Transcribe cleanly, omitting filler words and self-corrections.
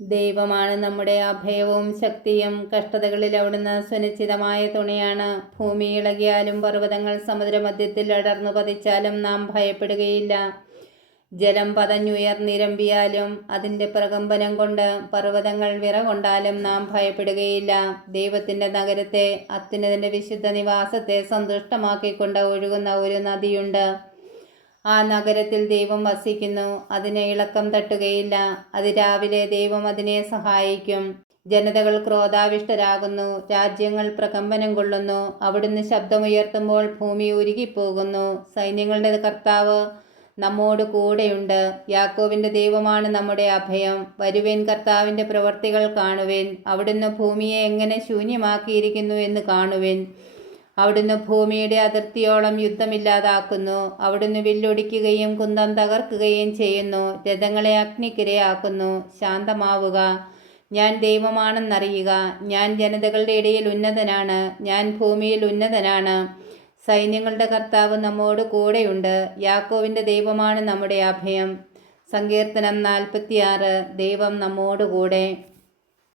ദൈവമാണ് നമ്മുടെ അഭയവും ശക്തിയും. കഷ്ടതകളിൽ അവിടുന്ന് സുനിശ്ചിതമായ തുണയാണ്. ഭൂമി ഇളകിയാലും പർവ്വതങ്ങൾ സമുദ്രമധ്യത്തിൽ അടർന്നു പതിച്ചാലും നാം ഭയപ്പെടുകയില്ല. ജലം പതഞ്ഞുയർന്നിരമ്പിയാലും അതിൻ്റെ പ്രകമ്പനം കൊണ്ട് പർവ്വതങ്ങൾ വിറകൊണ്ടാലും നാം ഭയപ്പെടുകയില്ല. ദൈവത്തിൻ്റെ നഗരത്തെ, അത്യുന്നതൻ്റെ വിശുദ്ധ നിവാസത്തെ സന്തുഷ്ടമാക്കിക്കൊണ്ട് ഒഴുകുന്ന ഒരു നദിയുണ്ട്. ആ നഗരത്തിൽ ദൈവം വസിക്കുന്നു. അതിന് ഇളക്കം തട്ടുകയില്ല. അതിരാവിലെ ദൈവം അതിനെ സഹായിക്കും. ജനതകൾ ക്രോധാവിഷ്ടരാകുന്നു, രാജ്യങ്ങൾ പ്രകമ്പനം കൊള്ളുന്നു. അവിടുന്ന് ശബ്ദമുയർത്തുമ്പോൾ ഭൂമി ഉരുകിപ്പോകുന്നു. സൈന്യങ്ങളുടെ കർത്താവ് നമ്മോട് കൂടെയുണ്ട്. യാക്കോബിൻ്റെ ദൈവമാണ് നമ്മുടെ അഭയം. വരുവേൻ, കർത്താവിൻ്റെ പ്രവർത്തികൾ കാണുവേൻ. അവിടുന്ന് ഭൂമിയെ എങ്ങനെ ശൂന്യമാക്കിയിരിക്കുന്നു എന്ന് കാണുവേൻ. അവിടുന്ന് ഭൂമിയുടെ അതിർത്തിയോളം യുദ്ധമില്ലാതാക്കുന്നു. അവിടുന്ന് വില്ലൊടിക്കുകയും കുന്തം തകർക്കുകയും ചെയ്യുന്നു. രഥങ്ങളെ അഗ്നിക്കിരയാക്കുന്നു. ശാന്തമാവുക, ഞാൻ ദൈവമാണെന്നറിയുക. ഞാൻ ജനതകളുടെ ഇടയിൽ ഉന്നതനാണ്. ഞാൻ ഭൂമിയിൽ ഉന്നതനാണ്. സൈന്യങ്ങളുടെ കർത്താവ് നമ്മോട് കൂടെയുണ്ട്. യാക്കോബിൻ്റെ ദൈവമാണ് നമ്മുടെ അഭയം. സങ്കീർത്തനം 46. ദൈവം നമ്മോടുകൂടെ.